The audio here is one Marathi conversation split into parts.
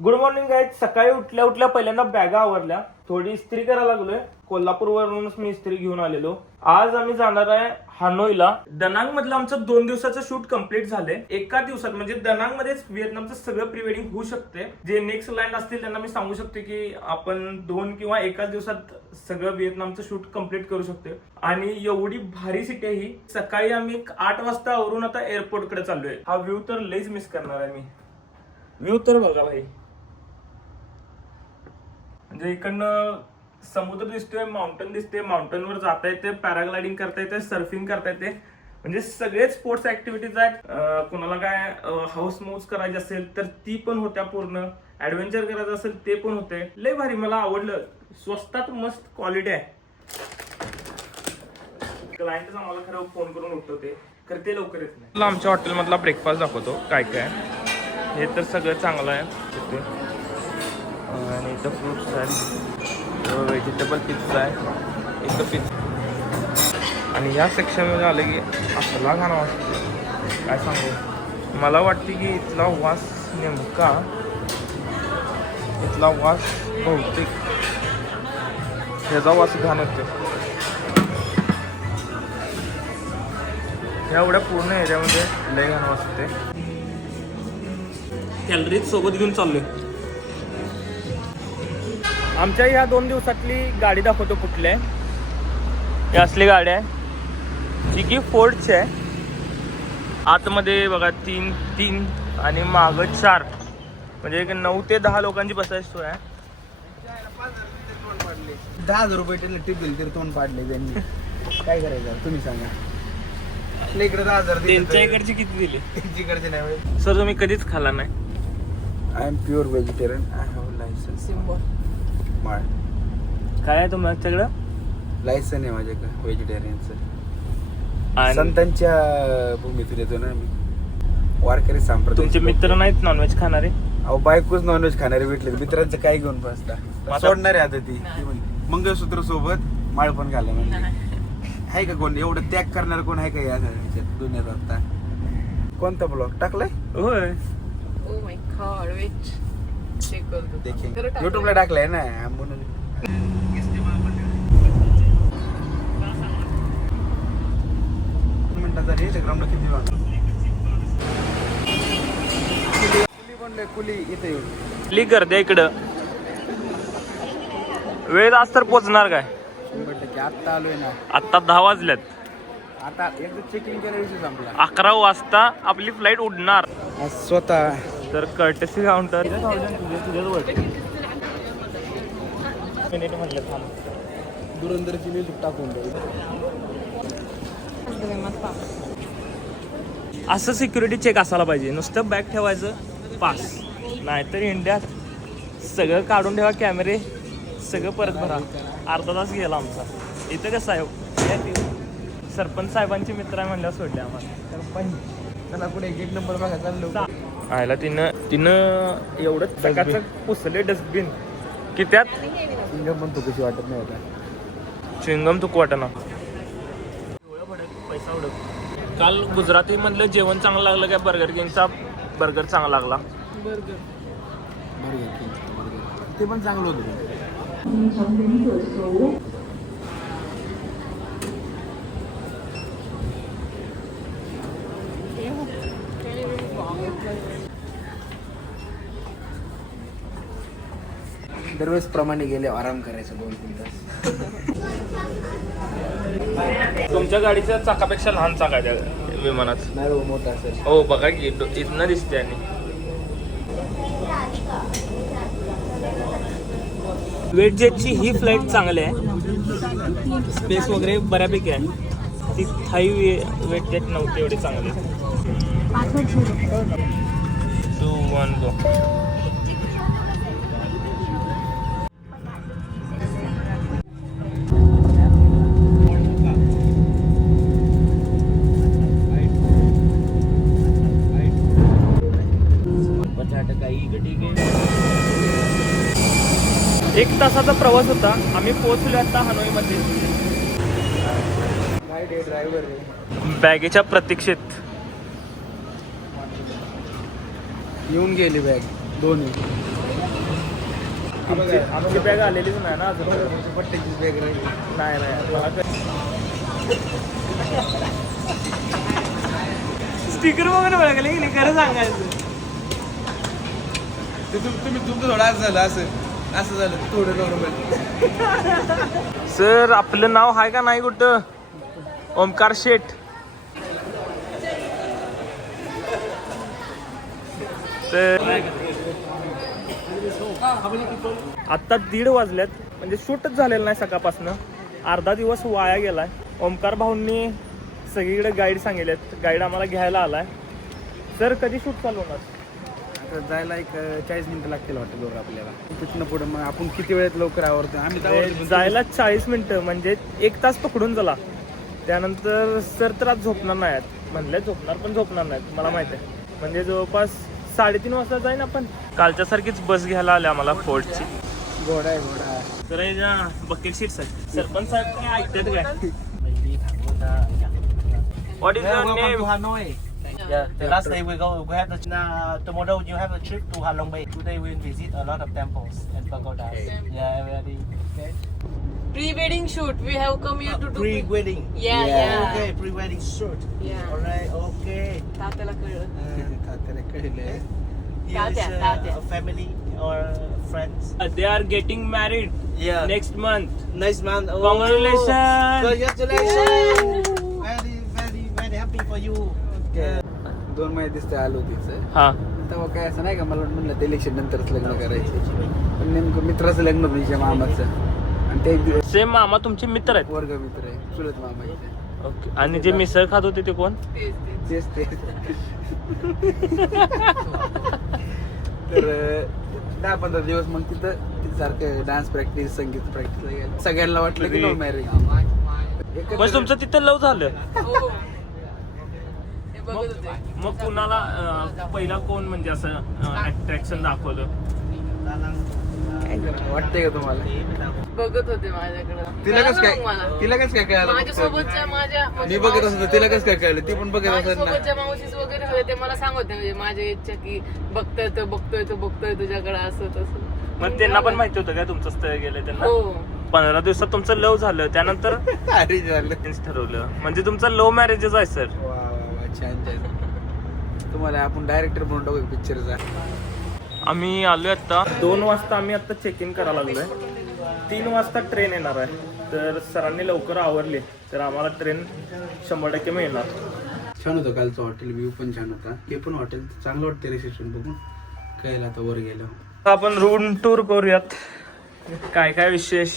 Good morning guys. सकाळी उठल्या उठल्या पहिल्यांदा बॅगा आवरल्या, थोडी इस्त्री करायला लागलोय. कोल्हापूरवरूनच मी इस्त्री घेऊन आलेलो. आज आम्ही जाणार आहे हानोईला. दनांग मधलं आमचं 2 दिवसाचं शूट कम्प्लीट झालंय. एका दिवसात म्हणजे दनांग मध्येच व्हिएतनामचं सगळं प्री वेडिंग होऊ शकते. जे नेक्स्ट लँड असतील त्यांना मी सांगू शकते की आपण 2 किंवा एकाच दिवसात सगळं व्हिएतनामचं शूट कम्प्लीट करू शकतो. आणि एवढी भारी सिटी आहे ही. सकाळी आम्ही 8 वाजता आवरून आता एअरपोर्ट कडे चाललोय. हा व्ह्यू तर लईच मिस करणार आहे मी. व्ह्यू तर बघा भाई, म्हणजे इकडनं समुद्र दिसतोय, माउंटन दिसते, माउंटनवर जाता येते, पॅराग्लायडिंग करता येते, सर्फिंग करता येते. म्हणजे सगळेच स्पोर्ट्स ऍक्टिव्हिटीज आहेत. कोणाला काय हाऊस मोज करायची असेल तर ती पण होत्या, पूर्ण ऍडव्हेंचर करायचं असेल ते पण होते. लय भारी, मला आवडलं. स्वस्तात मस्त क्वालिटी आहे. क्लायंटच आम्हाला खरं फोन करून उठवते, खरं ते लवकर येत नाही. आमच्या हॉटेलमधला ब्रेकफास्ट दाखवतो काय काय. हे तर सगळं चांगलं आहे. आणि इथं फ्रूट्स आहेत, व्हेजिटेबल पिझ्झा आहे, इथं पिझ्झा. आणि ह्या सेक्शनमध्ये आलं की असला खाना वाटतो काय सांगू. मला वाटते की इथला वास नेमका, इथला वास बहुतेक ह्याचा वास घाण होतो. ह्या एवढ्या पूर्ण एरियामध्ये लय घाण वास होते. कॅलरीज सोबत घेऊन चाललोय. आमच्या ह्या 2 दिवसातली गाडी दाखवतो कुठली आहे. ही असली गाडी आहे जी की फोर्डची आहे. आतमध्ये बघा 3 आणि मागं 4, म्हणजे 9 ते 10 लोकांची बसायची सोय आहे. 10,000 रुपये टिप दिली तरी तोंड पाडले त्यांनी. काय करायचं तुम्ही सांगा. आपल्या इकडे 10,000 त्यांच्या इकडची किती दिली? इकडचे नाही. सर तुम्ही कधीच खाला नाही? I am pure vegetarian. I have licence. माळ काय आहे तुमच्याकडं? लायसन आहे माझ्याकडे व्हेजिटेरियनचं. आणि संतांच्या भूमीतून येतो ना मी. वारकरी संप्रदाय. तुमचे मित्र नाहीत नॉनव्हेज खाणारे? अहो बायकोच नॉनव्हेज खाणारे भेटले. मित्रांचं काय घेऊन बसता. सोडणार आहे आता ती म्हणते मंगळसूत्र सोबत माळ पण घाला म्हणजे. आहे का कोण एवढं त्याग करणार? कोण आहे का या दुनियात आता? कोणता ब्लॉग टाकलाय? होय. Oh my god, which check करतो. युट्यूबला टाकलाय ना म्हणून. मिनिटाचा रे ग्राउंडला किती वाजता? कुली बनले कुली इथे येऊन. क्लिक करते इकडं. वेळ आज तर पोचणार काय? 100% आत्ता आलोय ना. आता 10 वाजल्यात. आता एकदा चेकिंग केल्या विषय संपला. 11 वाजता आपली फ्लाईट उडणार. स्वतः तर कर्टेसी काउंटर मिनिट म्हटलं थांब. दुरंदरची मी टाकून असं सिक्युरिटी चेक असायला पाहिजे. नुसतं बॅग ठेवायचं पास. नाहीतर इंडियात सगळं काढून ठेवा, कॅमेरे सगळं परत भरा. अर्धा तास गेला आमचा. इथं कसं आहे, सरपंच साहेबांचे मित्र आहे म्हणल्यावर सोडले आम्हाला. त्याला पुढे 1 नंबर बघा चाललो. आयला तिनं एवढं चकाचक पुसले डस्टबिन की त्यात सिंगम पण तू कशी वाटत नाही आता. चिंगम तुक वाटना. पैसा उडत. काल गुजराती मधलं जेवण चांगलं लागलं काय? बर्गर किंगचा बर्गर चांगला लागला. बर्गर ते पण चांगलं होतं. दरवेळेस प्रमाणे गेले आराम करायचं 2-3 तास. तुमच्या गाडीच्या चाकापेक्षा लहान चाक आहे त्या विमानात. नाही हो, मोठा असेल. हो बघा की इथनं दिसते. आणि वेटजेटची ही फ्लाईट चांगली आहे. स्पेस वगैरे बऱ्यापैकी आहे. ती थाई वेटजेट नव्हती एवढी चांगली. 2, 1 गो. एक तासाचा प्रवास होता. आम्ही पोहोचलो आता हानोईमध्ये. ड्रायव्हर बॅगेच्या प्रतीक्षेत. येऊन गेली बॅग दोन्ही. आमची बॅग आलेलीच नाही ना अजून. पट्ट्याची बॅग राहिली. नाही स्टिकर वगैरे ओळखले की नाही खरं सांगायचं. तुम्ही तुमचं थोडं असं झालं असं झालं थोडं नॉर्मल. सर आपलं नाव आहे का नाही कुठं? ओमकार शेठ. तर आता 1:30 वाजल्यात म्हणजे शूटच झालेलं नाही सकाळपासून. अर्धा दिवस वाया गेलाय. ओमकार भाऊंनी सगळीकडे गाईड सांगितलेत. गाईड आम्हाला घ्यायला आलाय. सर कधी शूट चालू होणार? आता जायला एक 40 मिनिटं लागतील वाटतं आपल्याला. तिथनं पुढे मग आपण किती वेळेत लवकर आवडतो आम्ही जायला 40 मिनिटं म्हणजे 1 तास पकडून झाला. त्यानंतर सर तर आज झोपणार नाहीत म्हणले. झोपणार नाहीत मला माहिती आहे. म्हणजे जवळपास 3:30 वाजता जाईन आपण. कालच्या सारखीच बस घ्यायला आले आम्हाला फोर्टची. घोडा आहे घोडा. तर बकेट सीट्स आहेत. सरपंच साहेब काय ऐकतात काय? What is your name? Hanoi. Yeah, the last day we have tomorrow you have a trip to Halong Bay. Today we'll visit a lot of temples and pagodas. Yeah, very okay. Pre-wedding shoot. We have come here to do. Pre-wedding. Yeah. Okay, pre-wedding shoot. Yeah. Alright, okay. तात्याला कळलं. तात्याला कळलंय. Here is Tatya. a family or friends. They are getting married Yeah. next month. Next month. Oh, Congratulations. Congratulations. Very happy for you. 2 महिने दिसते आलो तिचं. हा तेव्हा काय असं नाही का मला म्हणलं ते इलेक्शन नंतरच लग्न करायचं. पण नेमकं मित्राचं लग्न होतं तिच्या मामाचं. आणि ते सेम मामा तुमचे मित्र आहेत. वर्ग मित्र आहे चुलत मामाचे. ओके. आणि जे मिसळ खात होते ते कोण? तेच ते. तर 10-15 दिवस मग तिथं सारखं डान्स प्रॅक्टिस संगीत प्रॅक्टिस सगळ्यांना वाटलं की लव्ह मॅरेज. मग तुमचं तिथं लव झालं? हो. हे बघत होते. मग कुणाला पहिला कोण म्हणजे असं अट्रॅक्शन दाखवलं? वाटतंय का तुम्हाला? बघत होते माझ्याकडे. तिला कसं काय कळलं? माझ्यासोबतच्या माझ्या मी बघत असतो तिला कसं काय कळलं? ती पण बघत असत ना. माझ्यासोबतच्या मावशीच वगैरे होते ते मला सांगत म्हणजे माझ्या इच्छा की बघतोय तुझ्याकडे असं तसं. मग त्यांना पण माहिती होतं काय तुमचं स्थळ गेलं त्यांना? हो. 15 दिवसात तुमचं लव झालं. त्यानंतर अरे झालं. ठरवलं म्हणजे तुमचं लव्ह मॅरेजच आहे सर. वा छान. तुम्हाला आपण डायरेक्टर म्हणून टाकू पिक्चरचा. आम्ही आलोय आता 2 वाजता. आम्ही आता चेक इन करायला लागलोय. 3 वाजता ट्रेन येणार आहे. तर सरांनी लवकर आवरले तर आम्हाला ट्रेन 100% मिळणार. छान होतं कालचं हॉटेल. व्ह्यू पण छान होता. हे पण हॉटेल चांगलं वाटतं रिसेप्शन बघून. कळलं आता वर गेलो. आपण रूम टूर करूयात. काय काय विशेष.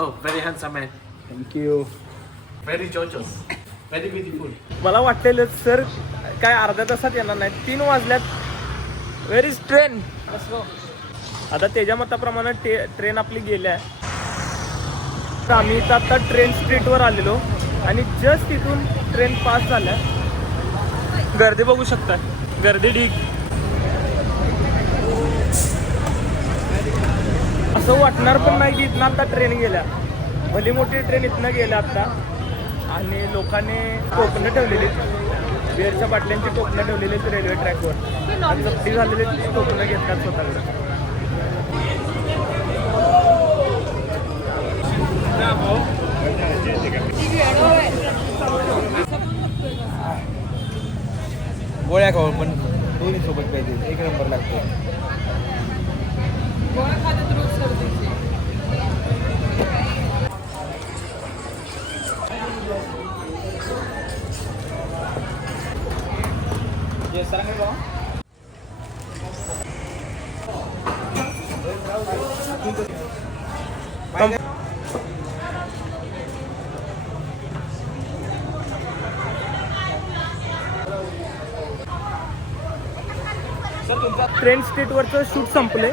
Oh, very handsome man. Thank you. Very gorgeous. Very beautiful. मला वाटलेलं सर काय अर्ध्या तासात येणार नाही. 3 वाजल्यात. वेर इज ट्रेन? आता त्याच्या मताप्रमाणे ट्रेन आपली गेल्या. तर आम्ही इथं आता ट्रेन स्ट्रीटवर आलेलो आणि जस्ट तिथून ट्रेन पास झाल्या. गर्दी बघू शकता. गर्दी ढीक. असं वाटणार पण नाही की इथनं आता ट्रेन गेल्या. भली मोठी ट्रेन इथनं गेल्या आता. आणि लोकांनी टोपणं ठेवलेली बिअरच्या बाटल्यांची टोपणं ठेवलेली रेल्वे ट्रॅकवर. जप्ती झालेली टोपणं घेतात स्वतःकडे. गोळ्या खाऊ पण दोन्ही सोबत पाहिजे. एक नंबर लागतो. ट्रेन स्ट्रीटवरचं शूट संपले.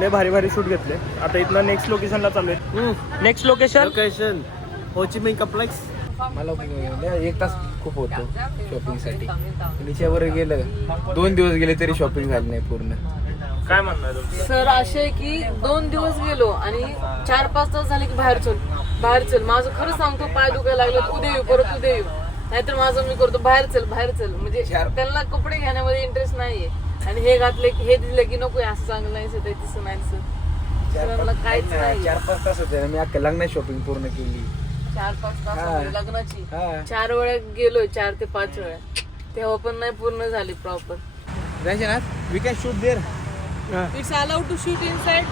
लय भारी शूट घेतले. आता इथनं नेक्स्ट लोकेशनला चालू आहे. Next location Location, Ho Chi Minh Complex. मला 1 तास खूप होतो शॉपिंगसाठी. तिच्यावर गेलं 2 दिवस गेले तरी शॉपिंग झाली नाही पूर्ण. काय म्हणणार तुमचं? सर असे की 2 दिवस गेलो आणि 4-5 तास झाले की बाहेर चल. माझं खरं सांगतो पाय दुखायला लागलं. उद्या येऊ परत उद्या येऊ. नाहीतर माझं मी करतो बाहेर चल म्हणजे त्यांना कपडे घेण्यामध्ये इंटरेस्ट नाहीये आणि हे घातले की हे दिले की नको असं चांगलं नाही दिसत तसं नाही दिसत त्यांना काहीच नाही 4-5 तास होते ना, मी अख्खा लग्नाची शॉपिंग पूर्ण केली. 4-5 तास हा. झाली लग्नाची हा. 4 वेळा गेलोय 4 ते 5 वेळा तेव्हा पण नाही पूर्ण झाली proper. Ranjanath, we can shoot there. It's allowed to shoot inside.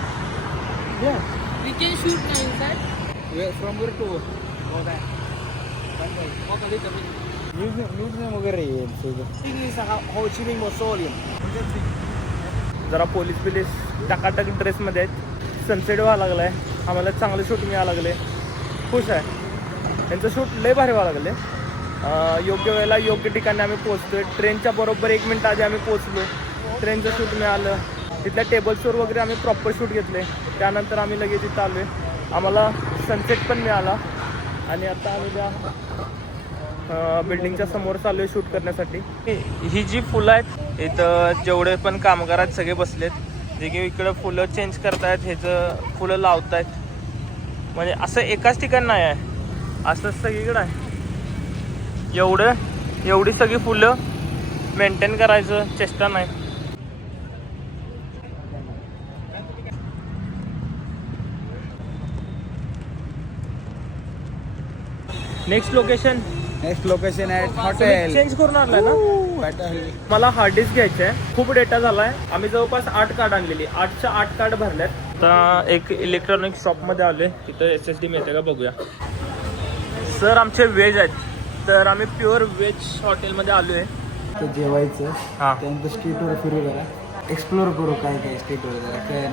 We can shoot now inside. From where to news वगैरे जरा पोलीस टाकाटक ड्रेस मध्ये आहेत. सनसेट व्हायला लागलाय, आम्हाला चांगलं शूट मिळायला लागले. खुश आहे, त्यांचं शूट लय भारी व्हायला लागले. योग्य वेळेला योग्य ठिकाणी आम्ही पोहोचतोय. ट्रेनच्या बरोबर 1 मिनिट आधी आम्ही पोहोचलो. ट्रेनचं शूट मिळालं. तिथल्या टेबल्सवर वगैरे आम्ही प्रॉपर शूट घेतले. त्यानंतर आम्ही लगेच इथं आलो आहे. आम्हाला सनसेट पण मिळाला आणि आता आम्ही त्या बिल्डिंगच्या समोर चालू आहे शूट करण्यासाठी. ही जी फुलं आहेत इथं जेवढे पण कामगार आहेत सगळे बसलेत, जे की इकडं फुलं चेंज करतायत, ह्याचं फुलं लावतायत. म्हणजे असं एकाच ठिकाणी नाही आहे, असं सगळीकडं आहे. एवढी सगळी फुलं मेंटेन करायचं चेष्टा नाही. Next location at hotel. Change करून आणलाय ना. मला हार्ड डिस्क घ्यायचं आहे, खूप डेटा झालाय. आम्ही जवळपास 8 कार्ड आणलेली, 8च्या 8 कार्ड भरल्यात. आता एक इलेक्ट्रॉनिक शॉपमध्ये आलोय, तिथं SSD मिळते का बघूया. सर आमचे व्हेज आहेत, तर आम्ही प्युअर व्हेज हॉटेलमध्ये आलो आहे. जेवायचं हां, त्यानंतर स्ट्रीटवर फिरू जरा, एक्सप्लोर करू काय काय स्ट्रीटवर जरा काय